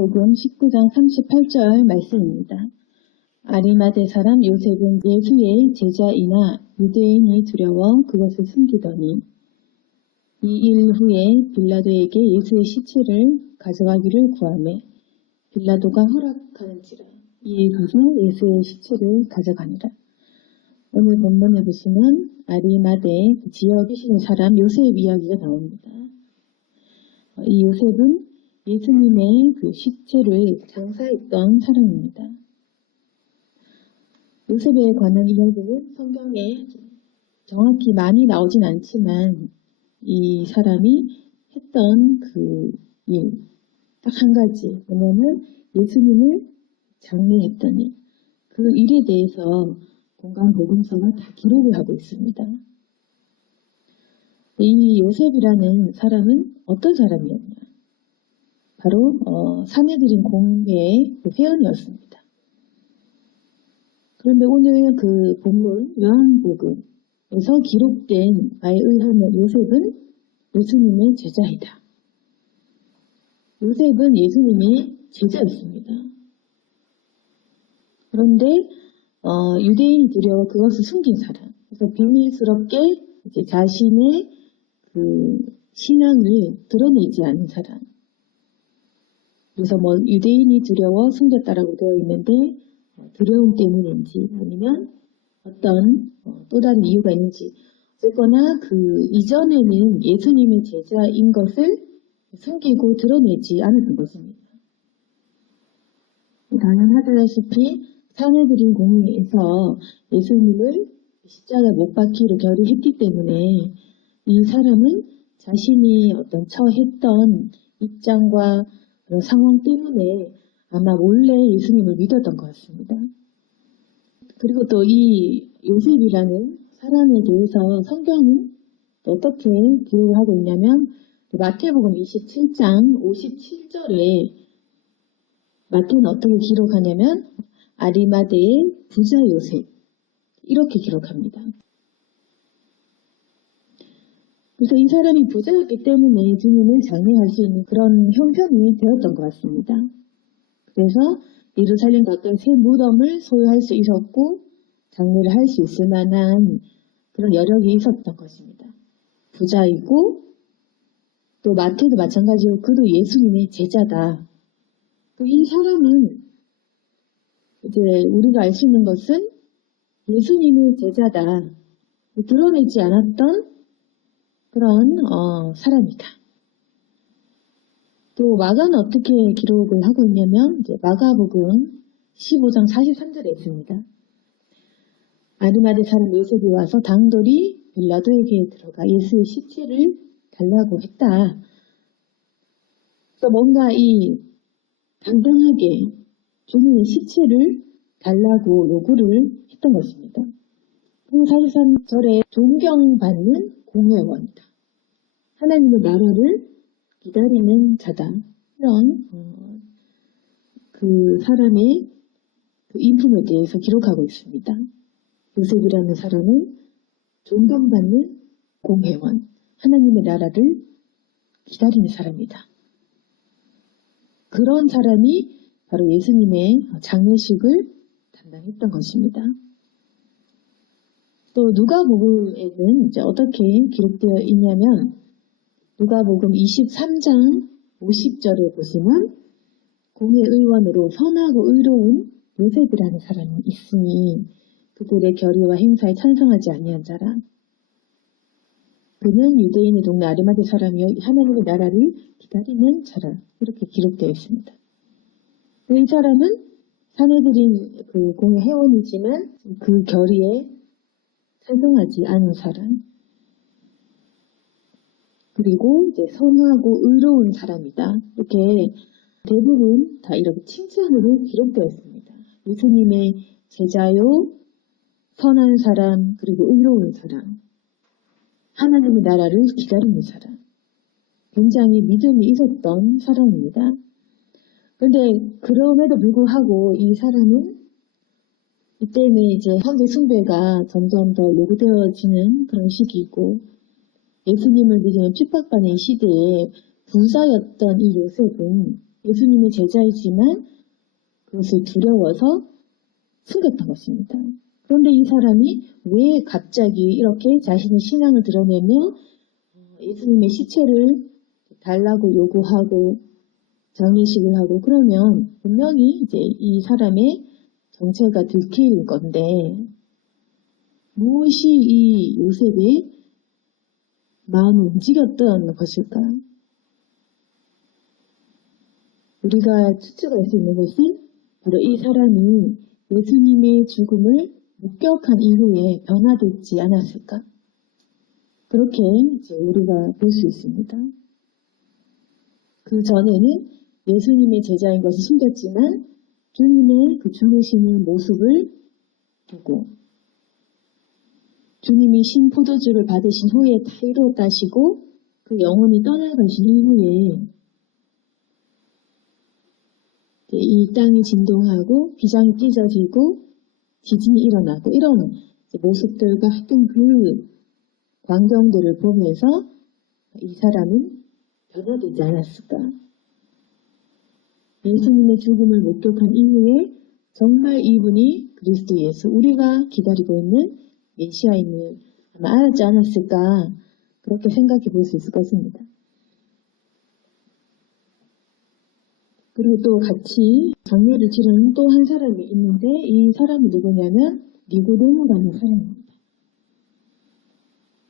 요한복음 19장 38절 말씀입니다. 아리마대 사람 요셉은 예수의 제자이나 유대인이 두려워 그것을 숨기더니 이 일 후에 빌라도에게 예수의 시체를 가져가기를 구하매 빌라도가 허락하는지라 이에 가서 예수의 시체를 가져가니라. 오늘 본문에 보시면 아리마대 지역에 계시는 사람 요셉 이야기가 나옵니다. 이 요셉은 예수님의 그 시체를 장사했던 사람입니다. 요셉에 관한 이야기는 성경에 정확히 많이 나오진 않지만 이 사람이 했던 그 일, 딱 한 가지, 뭐냐면 예수님을 장례했던 일, 그 일에 대해서 공간복음서가 다 기록을 하고 있습니다. 이 요셉이라는 사람은 어떤 사람이었냐? 바로 사내들인 공회의 회원이었습니다. 그런데 오늘 그 본문 요한복음에서 기록된 바에 의하면 요셉은 예수님의 제자이다. 요셉은 예수님의 제자였습니다. 그런데 유대인이 두려워 그것을 숨긴 사람. 그래서 비밀스럽게 이제 자신의 그 신앙을 드러내지 않은 사람. 그래서 유대인이 두려워 숨겼다라고 되어 있는데 두려움 때문인지 아니면 어떤 또 다른 이유가 있는지 어쨌거나 그 이전에는 예수님의 제자인 것을 숨기고 드러내지 않았던 것입니다. 당연하다시피 사내들인 공회에서 예수님을 십자가에 못 박기로 결의했기 때문에 이 사람은 자신이 어떤 처했던 입장과 그런 상황 때문에 아마 몰래 예수님을 믿었던 것 같습니다. 그리고 또 이 요셉이라는 사람에 대해서 성경은 어떻게 기록을 하고 있냐면 마태복음 27장 57절에 마태는 어떻게 기록하냐면 아리마대의 부자 요셉 이렇게 기록합니다. 그래서 이 사람이 부자였기 때문에 주님을 장례할 수 있는 그런 형편이 되었던 것 같습니다. 그래서 예루살렘 가까이 새 무덤을 소유할 수 있었고 장례를 할 수 있을 만한 그런 여력이 있었던 것입니다. 부자이고 또 마태도 마찬가지로 그도 예수님의 제자다. 이 사람은 이제 우리가 알 수 있는 것은 예수님의 제자다. 드러내지 않았던 그런 사람이다. 또 마가는 어떻게 기록을 하고 있냐면 이제 마가복음 15장 43절에 있습니다. 아리마대 사람 요셉이 와서 당돌이 빌라도에게 들어가 예수의 시체를 달라고 했다. 그래서 뭔가 이 당당하게 주님의 시체를 달라고 요구를 했던 것입니다. 43절에 존경받는 공회원이다. 하나님의 나라를 기다리는 자다. 이런 그 사람의 그 인품에 대해서 기록하고 있습니다. 요셉이라는 사람은 존경받는 공회원, 하나님의 나라를 기다리는 사람이다. 그런 사람이 바로 예수님의 장례식을 담당했던 것입니다. 또 누가복음에는 이제 어떻게 기록되어 있냐면 누가복음 23장 50절에 보시면 공회의원으로 선하고 의로운 요셉이라는 사람이 있으니 그들의 결의와 행사에 찬성하지 아니한 자라. 그는 유대인의 동네 아리마대 사람이여 하나님의 나라를 기다리는 자라. 이렇게 기록되어 있습니다. 이 사람은 사내들인 그 공회 회원이지만 그 결의에 찬성하지 않은 사람. 그리고 이제 선하고 의로운 사람이다. 이렇게 대부분 다 이렇게 칭찬으로 기록되어 있습니다. 예수님의 제자요, 선한 사람, 그리고 의로운 사람, 하나님의 나라를 기다리는 사람. 굉장히 믿음이 있었던 사람입니다. 그런데 그럼에도 불구하고 이 사람은 이때는 이제 현재 숭배가 점점 더 요구되어지는 그런 시기이고 예수님을 믿으면 핍박받는 이 시대에 부자였던 이 요셉은 예수님의 제자이지만 그것을 두려워서 숨겼던 것입니다. 그런데 이 사람이 왜 갑자기 이렇게 자신의 신앙을 드러내며 예수님의 시체를 달라고 요구하고 장례식을 하고 그러면 분명히 이제 이 사람의 정체가 들킬 건데 무엇이 이 요셉의 마음을 움직였던 것일까요? 우리가 추측할 수 있는 것은 바로 이 사람이 예수님의 죽음을 목격한 이후에 변화됐지 않았을까? 그렇게 이제 우리가 볼 수 있습니다. 그 전에는 예수님의 제자인 것을 숨겼지만 주님의 그 죽으시는 모습을 보고 주님이 신포도주를 받으신 후에 다 이루었다 하시고 그 영혼이 떠나가신 이후에 이 땅이 진동하고 비장이 찢어지고 지진이 일어나고 이런 모습들과 했던 그 광경들을 보면서 이 사람은 변화되지 않았을까? 예수님의 죽음을 목격한 이후에 정말 이분이 그리스도 예수, 우리가 기다리고 있는 메시아임을 아마 알았지 않았을까? 그렇게 생각해 볼 수 있을 것입니다. 그리고 또 같이 장례를 치르는 또 한 사람이 있는데 이 사람이 누구냐면 니고데모라는 사람입니다.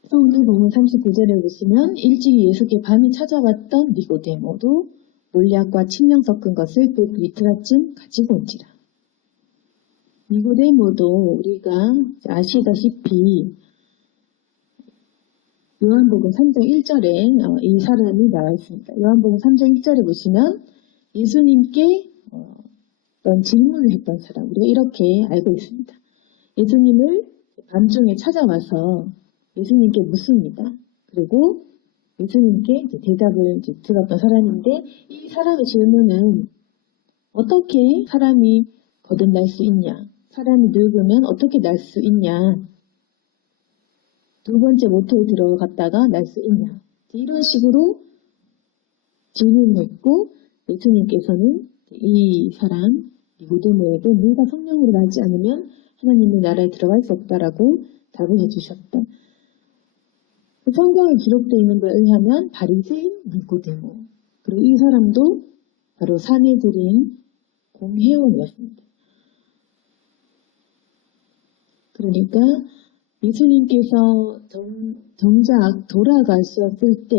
성경복음 39절에 보시면 일찍이 예수께 밤이 찾아왔던 니고데모도 몰약과 침명 섞은 것을 또 리트라쯤 가지고 온지라. 니고데모도 우리가 아시다시피 요한복음 3장 1절에 이 사람이 나와 있습니다. 요한복음 3장 1절에 보시면 예수님께 어떤 질문을 했던 사람, 우리가 이렇게 알고 있습니다. 예수님을 밤중에 찾아와서 예수님께 묻습니다. 그리고 예수님께 대답을 들었던 사람인데 이 사람의 질문은 어떻게 사람이 거듭날 수 있냐? 사람이 늙으면 어떻게 날 수 있냐? 두 번째 모태에 들어갔다가 날 수 있냐? 이런 식으로 질문을 했고 예수님께서는 이 사람 니고데모에게 네가 성령으로 나지 않으면 하나님의 나라에 들어갈 수 없다라고 답을 해주셨던 그 성경에 기록되어 있는 것에 의하면 바리새인 니고데모 그리고 이 사람도 바로 사내들인 공회원이었습니다. 그러니까 예수님께서 정작 돌아가셨을 때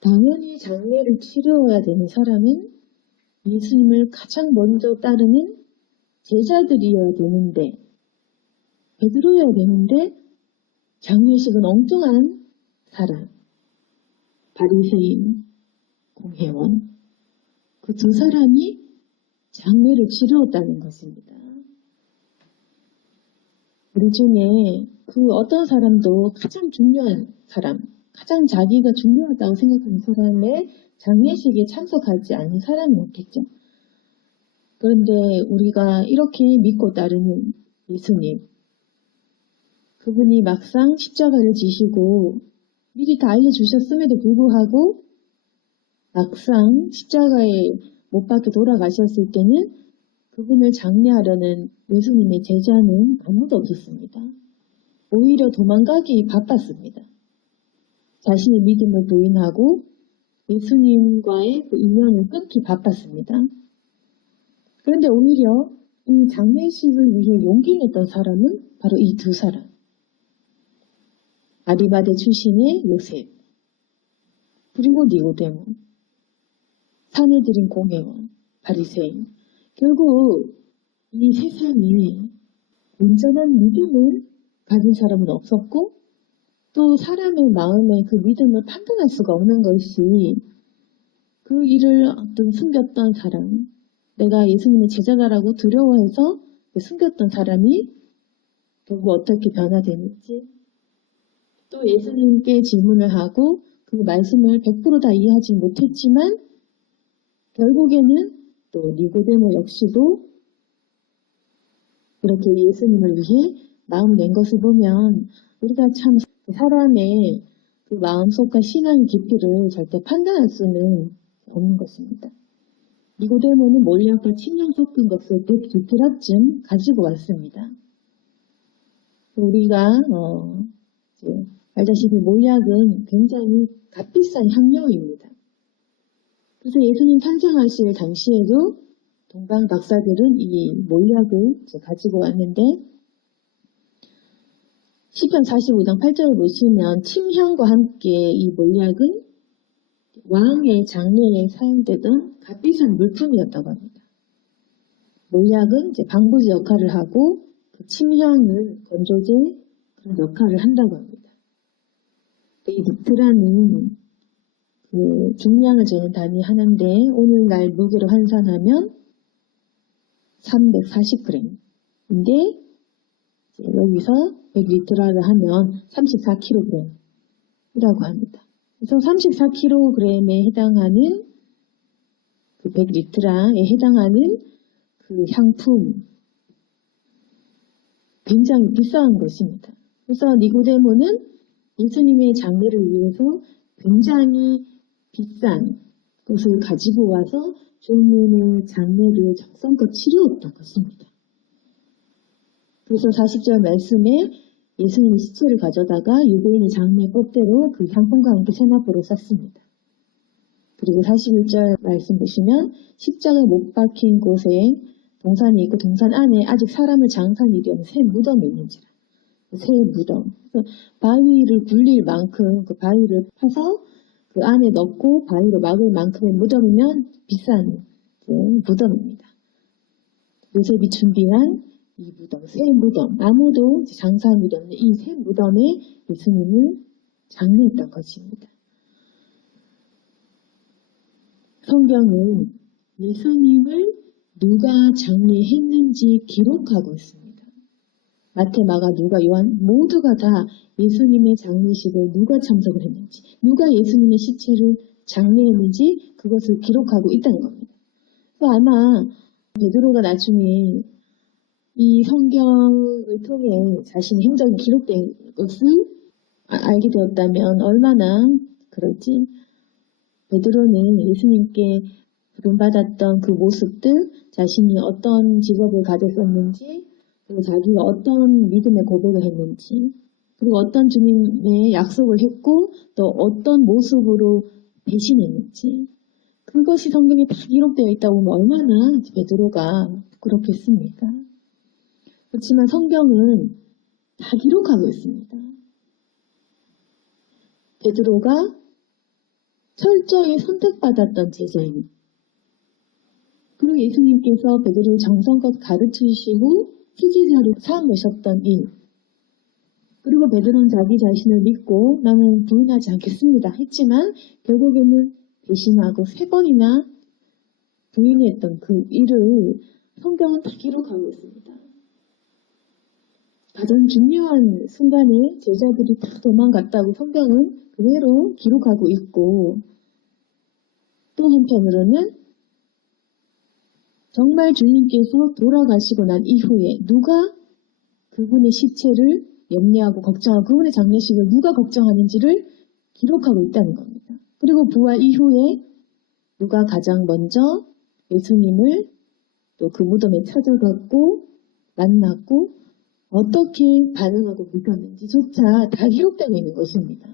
당연히 장례를 치러야 되는 사람은 예수님을 가장 먼저 따르는 제자들이어야 되는데 베드로여야 되는데 장례식은 엉뚱한 사람, 바리새인, 공회원 그 두 사람이 장례를 치르었다는 것입니다. 우리 중에 그 어떤 사람도 가장 중요한 사람, 가장 자기가 중요하다고 생각하는 사람의 장례식에 참석하지 않는 사람이 없겠죠. 그런데 우리가 이렇게 믿고 따르는 예수님, 그분이 막상 십자가를 지시고 미리 다 알려주셨음에도 불구하고 막상 십자가에 못 박혀 돌아가셨을 때는 그분을 장례하려는 예수님의 제자는 아무도 없었습니다. 오히려 도망가기 바빴습니다. 자신의 믿음을 부인하고 예수님과의 그 인연을 끊기 바빴습니다. 그런데 오히려 이 장례식을 위해 용기 냈던 사람은 바로 이 두 사람. 아리마대 출신의 요셉, 그리고 니고데모, 사내들인 공회원, 바리새인. 결국 이 세상에 온전한 믿음을 가진 사람은 없었고 또 사람의 마음에 그 믿음을 판단할 수가 없는 것이 그 일을 어떤 숨겼던 사람, 내가 예수님의 제자다라고 두려워해서 숨겼던 사람이 결국 어떻게 변화되는지 또 예수님께 질문을 하고 그 말씀을 100% 다 이해하지 못했지만 결국에는 또 니고데모 역시도 이렇게 예수님을 위해 마음 낸 것을 보면 우리가 참 사람의 그 마음속과 신앙의 깊이를 절대 판단할 수는 없는 것입니다. 니고데모는 몰약과 침향 섞은 것을 100리트라쯤 가지고 왔습니다. 우리가 알다시피 몰약은 굉장히 값비싼 향료입니다. 그래서 예수님 탄생하실 당시에도 동방 박사들은 이 몰약을 가지고 왔는데 시편 45장 8절을 보시면 침향과 함께 이 몰약은 왕의 장례에 사용되던 값비싼 물품이었다고 합니다. 몰약은 이제 방부제 역할을 하고 그 침향은 건조제 그런 역할을 한다고 합니다. 이 리트라는 그 중량을 재는 단위 하나인데 오늘날 무게로 환산하면 340g인데 여기서 100리트라를 하면 34kg이라고 합니다. 그래서 34kg에 해당하는 그 100리트라에 해당하는 그 향품 굉장히 비싼 것입니다. 그래서 니고데모는 예수님의 장례를 위해서 굉장히 비싼 것을 가지고 와서 주님의 장례를 정성껏 치루었던 것입니다. 그래서 40절 말씀에 예수님의 시체를 가져다가 유대인의 장례 법대로 그 향품과 함께 세마포로 쌌습니다. 그리고 41절 말씀 보시면 십자가에 못 박힌 곳에 동산이 있고 동산 안에 아직 사람을 장사한 일이 없는 새 무덤이 있는지라. 새 무덤. 바위를 굴릴 만큼 그 바위를 파서 그 안에 넣고 바위로 막을 만큼의 무덤이면 비싼 무덤입니다. 요셉이 준비한 이 무덤, 새 무덤, 아무도 장사한 일이 없는 이 새 무덤에 예수님을 장례했던 것입니다. 성경은 예수님을 누가 장례했는지 기록하고 있습니다. 마태, 마가, 누가, 요한 모두가 다 예수님의 장례식을 누가 참석을 했는지, 누가 예수님의 시체를 장례했는지 그것을 기록하고 있다는 겁니다. 그래서 아마 베드로가 나중에 이 성경을 통해 자신의 행적이 기록된 것을 알게 되었다면 얼마나 그럴지. 베드로는 예수님께 부름받았던 그 모습들, 자신이 어떤 직업을 가졌었는지, 그리고 자기가 어떤 믿음의 고백을 했는지, 그리고 어떤 주님의 약속을 했고 또 어떤 모습으로 배신했는지 그것이 성경에 다 기록되어 있다고 하면 얼마나 베드로가 부끄럽겠습니까? 그렇지만 성경은 다 기록하고 있습니다. 베드로가 철저히 선택받았던 제자입니다. 그리고 예수님께서 베드로를 정성껏 가르치시고 피지자를 삼으셨던 일. 그리고 베드로는 자기 자신을 믿고 나는 부인하지 않겠습니다 했지만 결국에는 배신하고 3번이나 부인했던 그 일을 성경은 다 기록하고 있습니다. 가장 중요한 순간에 제자들이 다 도망갔다고 성경은 그대로 기록하고 있고 또 한편으로는 정말 주님께서 돌아가시고 난 이후에 누가 그분의 시체를 염려하고 걱정하고 그분의 장례식을 누가 걱정하는지를 기록하고 있다는 겁니다. 그리고 부활 이후에 누가 가장 먼저 예수님을 또 그 무덤에 찾아갔고 만났고 어떻게 반응하고 믿었는지조차 다 기록되고 있는 것입니다.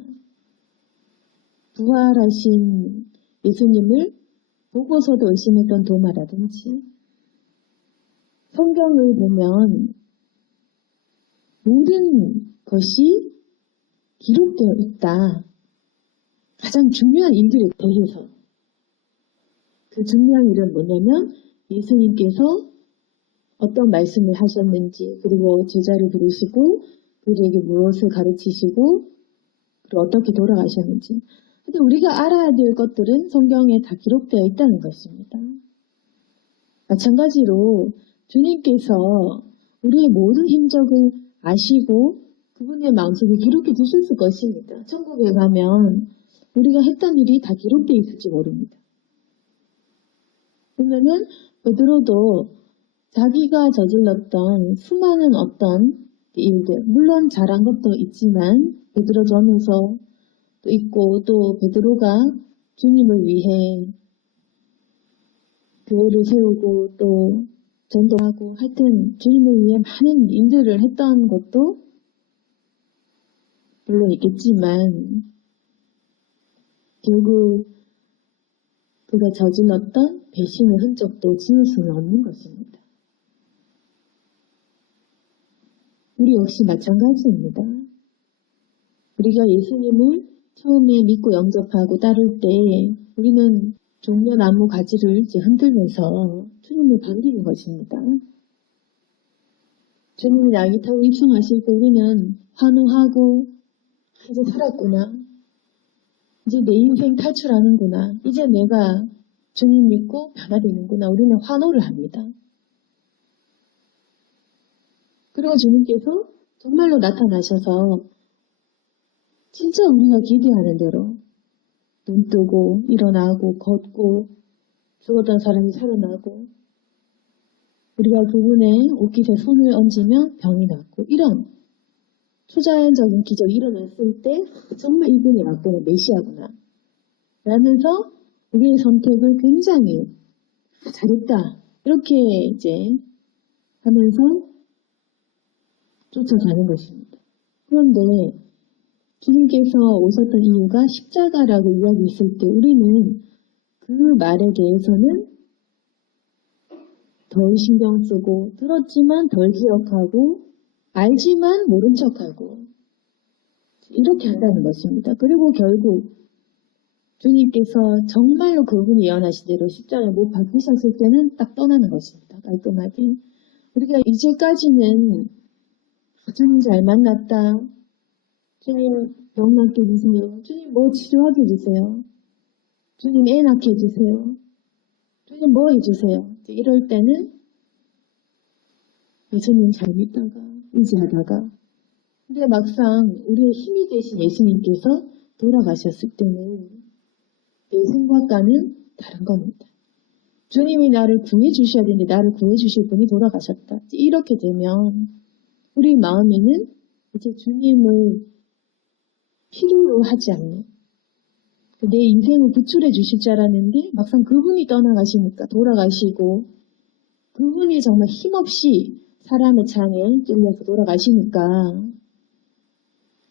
부활하신 예수님을 보고서도 의심했던 도마라든지 성경을 보면 모든 것이 기록되어 있다. 가장 중요한 일들에 대해서. 그 중요한 일은 뭐냐면 예수님께서 어떤 말씀을 하셨는지 그리고 제자를 부르시고 그들에게 무엇을 가르치시고 그리고 어떻게 돌아가셨는지. 근데 우리가 알아야 될 것들은 성경에 다 기록되어 있다는 것입니다. 마찬가지로 주님께서 우리의 모든 행적을 아시고 그분의 마음속에 기록해 두셨을 것입니다. 천국에 가면 우리가 했던 일이 다 기록되어 있을지 모릅니다. 그러면 베드로도 자기가 저질렀던 수많은 어떤 일들, 물론 잘한 것도 있지만 베드로 전후서 또 있고 또 베드로가 주님을 위해 교회를 세우고 또 전도하고 하여튼 주님을 위해 많은 일들을 했던 것도 물론 있겠지만 결국 그가 저질렀던 배신의 흔적도 지울 수는 없는 것입니다. 우리 역시 마찬가지입니다. 우리가 예수님을 처음에 믿고 영접하고 따를 때 우리는 종려나무 가지를 이제 흔들면서 주님을 반기는 것입니다. 주님이 날개 타고 입성하실 때 우리는 환호하고 이제 살았구나. 이제 내 인생 탈출하는구나. 이제 내가 주님 믿고 변화되는구나. 우리는 환호를 합니다. 그리고 주님께서 정말로 나타나셔서 진짜 우리가 기대하는 대로 눈 뜨고 일어나고 걷고 죽었던 사람이 살아나고 우리가 그분의 옷깃에 손을 얹으면 병이 낫고 이런 초자연적인 기적이 일어났을 때 정말 이분이 맞구나 메시아구나 라면서 우리의 선택을 굉장히 잘했다 이렇게 이제 하면서 쫓아가는 것입니다. 그런데 주님께서 오셨던 이유가 십자가라고 이야기했을 때 우리는 그 말에 대해서는 덜 신경 쓰고 들었지만 덜 기억하고 알지만 모른 척하고 이렇게 한다는 것입니다. 그리고 결국 주님께서 정말로 그분이 예언하신 대로 십자가에 못 박히셨을 때는 딱 떠나는 것입니다. 깔끔하게. 우리가 이제까지는 주님 잘 만났다. 주님 병 낫게 해주세요. 주님 뭐 치료하게 해주세요. 주님 애 낳게 해주세요. 주님 뭐 해주세요. 이럴 때는 예수님 잘 믿다가 의지하다가 근데 막상 우리의 힘이 되신 예수님께서 돌아가셨을 때는 내 생각과는 다른 겁니다. 주님이 나를 구해주셔야 되는데 나를 구해주실 분이 돌아가셨다. 이렇게 되면 우리 마음에는 이제 주님을 필요로 하지 않는 내 인생을 구출해 주실 줄 알았는데 막상 그분이 떠나가시니까 돌아가시고 그분이 정말 힘없이 사람의 창에 찔려서 돌아가시니까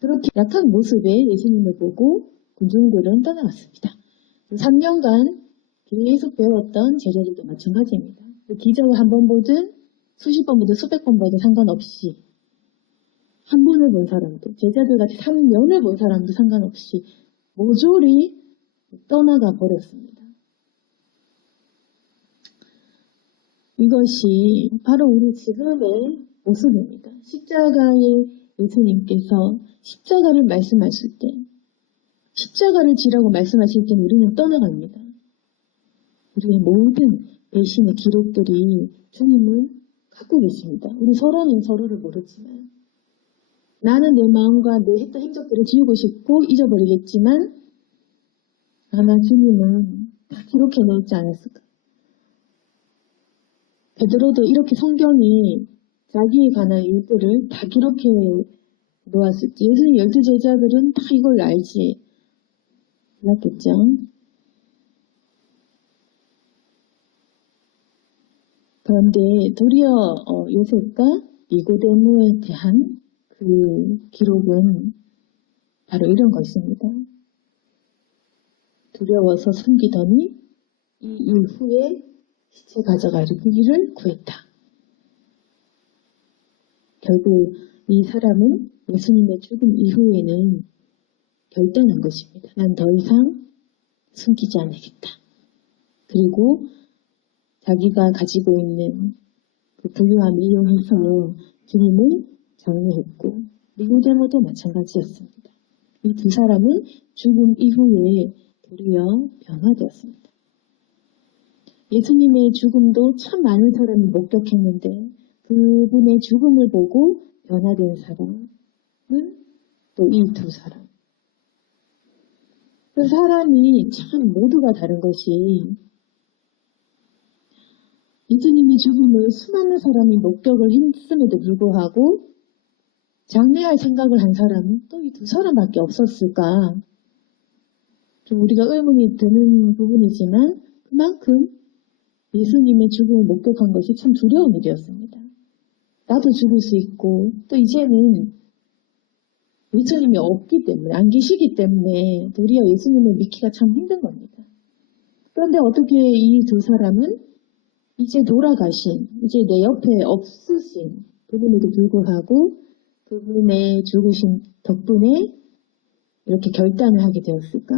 그렇게 약한 모습의 예수님을 보고 군중들은 떠나갔습니다. 3년간 계속 배웠던 제자들도 마찬가지입니다. 기적을 한 번 보든 수십 번 보든 수백 번 보든 상관없이 한 번을 본 사람도 제자들 같이 3년을 본 사람도 상관없이 모조리 떠나가 버렸습니다. 이것이 바로 우리 지금의 모습입니다. 십자가의 예수님께서 십자가를 말씀하실 때 십자가를 지라고 말씀하실 때 우리는 떠나갑니다. 우리의 모든 배신의 기록들이 주님을 갖고 계십니다. 우리 서로는 서로를 모르지만 나는 내 마음과 내 했던 행적들을 지우고 싶고 잊어버리겠지만 아마 주님은 다 기록해내 있지 않았을까. 베드로도 이렇게 성경이 자기에 관한 일들을 다 기록해 놓았을지 예수님 12제자들은 다 이걸 알지 몰랐겠죠. 그런데 도리어 요셉과 니고데모에 대한 그 기록은 바로 이런 것입니다. 두려워서 숨기더니 이 이후에 시체 가져가기를 구했다. 결국 이 사람은 예수님의 죽음 이후에는 결단한 것입니다. 난 더 이상 숨기지 않겠다. 그리고 자기가 가지고 있는 그 부유함을 이용해서 주님을 장례했고 니고데모도 마찬가지였습니다. 이 두 사람은 죽음 이후에 도리어 변화되었습니다. 예수님의 죽음도 참 많은 사람이 목격했는데 그분의 죽음을 보고 변화된 사람은 또 이 두 사람. 그 사람이 참 모두가 다른 것이 예수님의 죽음을 수많은 사람이 목격을 했음에도 불구하고 장례할 생각을 한 사람은 또 이 두 사람밖에 없었을까? 좀 우리가 의문이 드는 부분이지만 그만큼 예수님의 죽음을 목격한 것이 참 두려운 일이었습니다. 나도 죽을 수 있고 또 이제는 예수님이 없기 때문에 안 계시기 때문에 도리어 예수님을 믿기가 참 힘든 겁니다. 그런데 어떻게 이 두 사람은 이제 돌아가신, 이제 내 옆에 없으신 그분에도 불구하고 그분의 죽으신 덕분에 이렇게 결단을 하게 되었을까?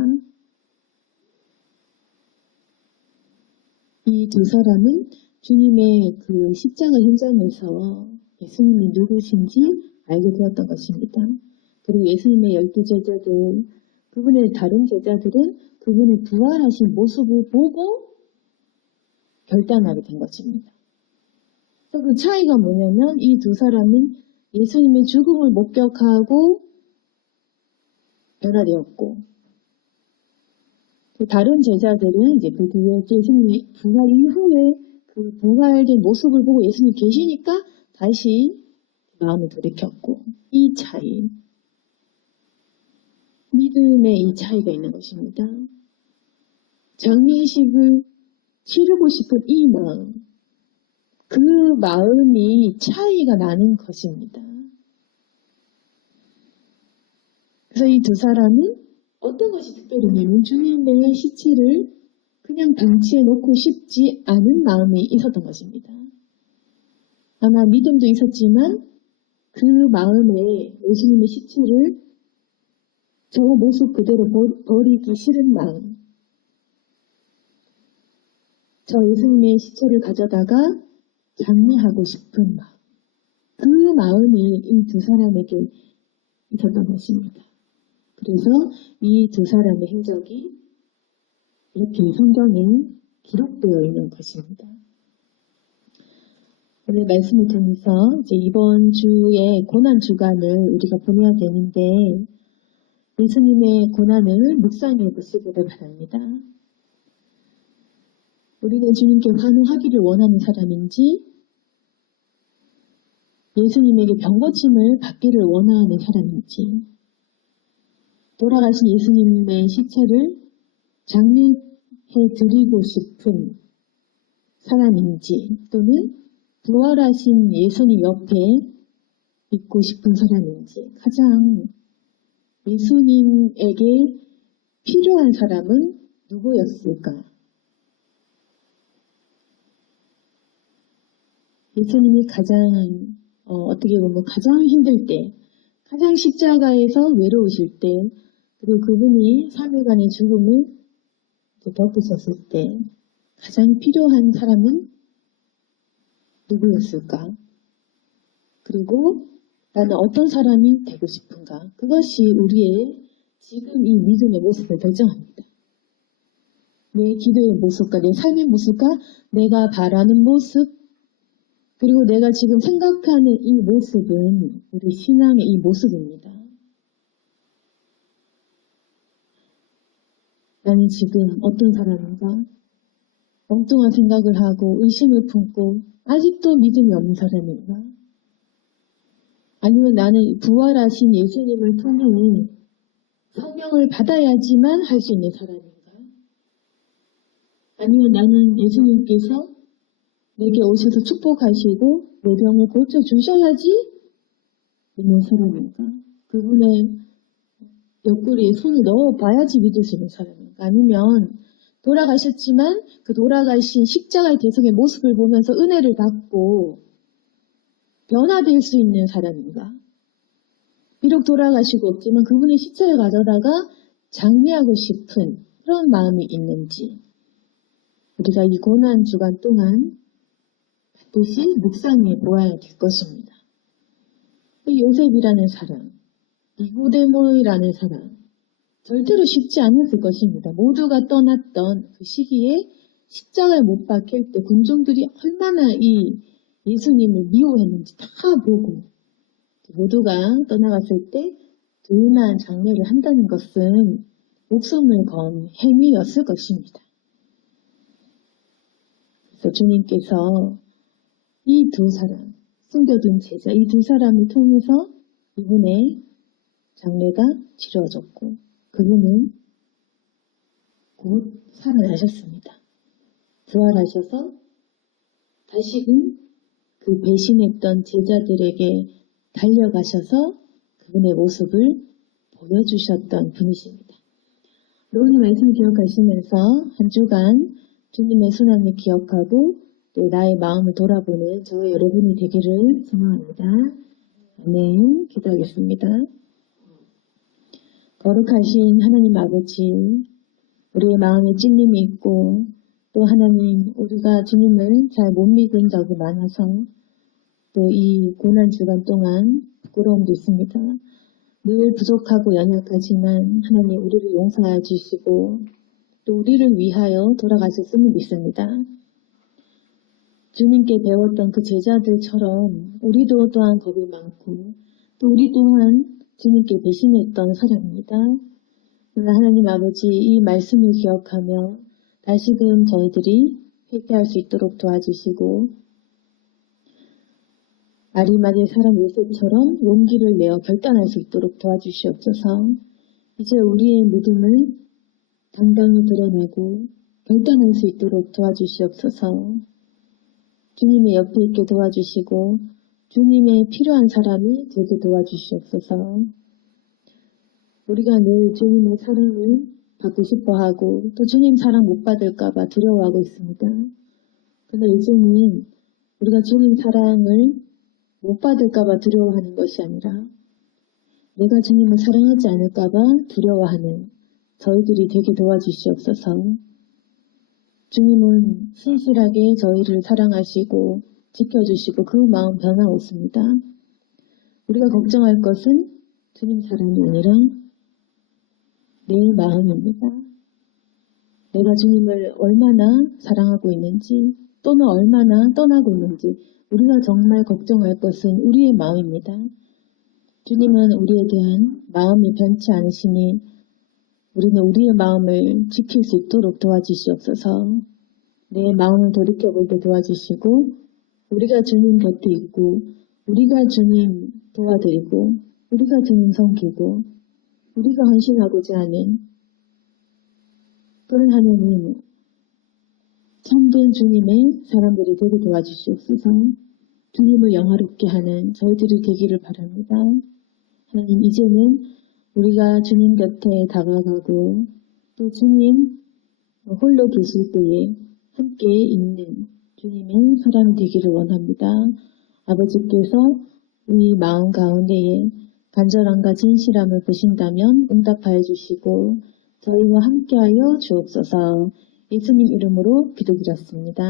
이 두 사람은 주님의 그 십자가 현장에서 예수님이 누구신지 알게 되었던 것입니다. 그리고 예수님의 12 제자들, 그분의 다른 제자들은 그분의 부활하신 모습을 보고 결단하게 된 것입니다. 그 차이가 뭐냐면 이 두 사람은 예수님의 죽음을 목격하고 변화되었고, 다른 제자들은 이제 그 뒤에 예수님의 부활 이후에 그 부활된 모습을 보고 예수님 계시니까 다시 마음을 돌이켰고, 이 차이, 믿음의 이 차이가 있는 것입니다. 장례식을 치르고 싶은 이 마음, 그 마음이 차이가 나는 것입니다. 그래서 이 두 사람은 어떤 것이 특별했냐면 주님의 시체를 그냥 방치해 놓고 싶지 않은 마음이 있었던 것입니다. 아마 믿음도 있었지만 그 마음에 예수님의 시체를 저 모습 그대로 버리기 싫은 마음, 저 예수님의 시체를 가져다가 장례하고 싶은 마음, 그 마음이 이 두 사람에게 있었던 것입니다. 그래서 이 두 사람의 행적이 이렇게 성경에 기록되어 있는 것입니다. 오늘 말씀을 통해서 이제 이번 주에 고난 주간을 우리가 보내야 되는데 예수님의 고난을 묵상해 보시기를 바랍니다. 우리는 주님께 환호하기를 원하는 사람인지 예수님에게 병고침을 받기를 원하는 사람인지 돌아가신 예수님의 시체를 장례해 드리고 싶은 사람인지 또는 부활하신 예수님 옆에 있고 싶은 사람인지 가장 예수님에게 필요한 사람은 누구였을까? 예수님이 가장 어떻게 보면 가장 힘들 때, 가장 십자가에서 외로우실 때, 그리고 그분이 3일간의 죽음을 겪으셨을 때 가장 필요한 사람은 누구였을까? 그리고 나는 어떤 사람이 되고 싶은가? 그것이 우리의 지금 이 믿음의 모습을 결정합니다. 내 기도의 모습과 내 삶의 모습과 내가 바라는 모습, 그리고 내가 지금 생각하는 이 모습은 우리 신앙의 이 모습입니다. 나는 지금 어떤 사람인가? 엉뚱한 생각을 하고 의심을 품고 아직도 믿음이 없는 사람인가? 아니면 나는 부활하신 예수님을 통해 성령을 받아야지만 할 수 있는 사람인가? 아니면 나는 예수님께서 내게 오셔서 축복하시고 내 병을 고쳐주셔야지 믿는 사람인가? 그분의 옆구리에 손을 넣어봐야지 믿을 수 있는 사람인가? 아니면 돌아가셨지만 그 돌아가신 십자가의 대성의 모습을 보면서 은혜를 받고 변화될 수 있는 사람인가? 비록 돌아가시고 없지만 그분의 시체를 가져다가 장례하고 싶은 그런 마음이 있는지 우리가 이 고난 주간 동안 반드시 묵상해 보아야 될 것입니다. 요셉이라는 사람, 니고데모라는 사람, 절대로 쉽지 않았을 것입니다. 모두가 떠났던 그 시기에 십자가에 못 박힐 때 군중들이 얼마나 이 예수님을 미워했는지 다 보고 모두가 떠나갔을 때 조용한 장례를 한다는 것은 목숨을 건 행위였을 것입니다. 그래서 주님께서 이 두 사람, 숨겨둔 제자, 이 두 사람을 통해서 이분의 장례가 치러졌고 그분은 곧 살아나셨습니다. 부활하셔서 다시금 그 배신했던 제자들에게 달려가셔서 그분의 모습을 보여주셨던 분이십니다. 오늘 말씀 기억하시면서 한 주간 주님의 순환을 기억하고 또 나의 마음을 돌아보는 저와 여러분이 되기를 소망합니다. 아멘. 기도하겠습니다. 거룩하신 하나님 아버지, 우리의 마음에 찔림이 있고 또 하나님 우리가 주님을 잘 못 믿은 적이 많아서 또 이 고난 주간 동안 부끄러움도 있습니다. 늘 부족하고 연약하지만 하나님 우리를 용서해 주시고 또 우리를 위하여 돌아가셨음을 믿습니다. 주님께 배웠던 그 제자들처럼 우리도 또한 겁이 많고 또 우리 또한 주님께 배신했던 사람입니다. 그러나 하나님 아버지 이 말씀을 기억하며 다시금 저희들이 회개할 수 있도록 도와주시고 아리마다의 사람 요셉처럼 용기를 내어 결단할 수 있도록 도와주시옵소서. 이제 우리의 믿음을 당당히 드러내고 결단할 수 있도록 도와주시옵소서. 주님의 옆에 있게 도와주시고 주님의 필요한 사람이 되게 도와주시옵소서. 우리가 늘 주님의 사랑을 받고 싶어하고 또 주님 사랑 못 받을까봐 두려워하고 있습니다. 그러나 이제는 우리가 주님 사랑을 못 받을까봐 두려워하는 것이 아니라 내가 주님을 사랑하지 않을까봐 두려워하는 저희들이 되게 도와주시옵소서. 주님은 신실하게 저희를 사랑하시고 지켜주시고 그 마음 변함없습니다. 우리가 걱정할 것은 주님 사랑이 아니라 내 마음입니다. 내가 주님을 얼마나 사랑하고 있는지 또는 얼마나 떠나고 있는지 우리가 정말 걱정할 것은 우리의 마음입니다. 주님은 우리에 대한 마음이 변치 않으시니 우리는 우리의 마음을 지킬 수 있도록 도와주시옵소서. 내 마음을 돌이켜볼 때 도와주시고 우리가 주님 곁에 있고 우리가 주님 도와드리고 우리가 주님 섬기고 우리가 헌신하고자 하는 그런 하나님 참된 주님의 사람들이 되게 도와주시옵소서. 주님을 영화롭게 하는 저희들이 되기를 바랍니다. 하나님 이제는 우리가 주님 곁에 다가가고 또 주님 홀로 계실 때에 함께 있는 주님의 사람이 되기를 원합니다. 아버지께서 우리 마음 가운데에 간절함과 진실함을 보신다면 응답하여 주시고 저희와 함께하여 주옵소서. 예수님 이름으로 기도드렸습니다.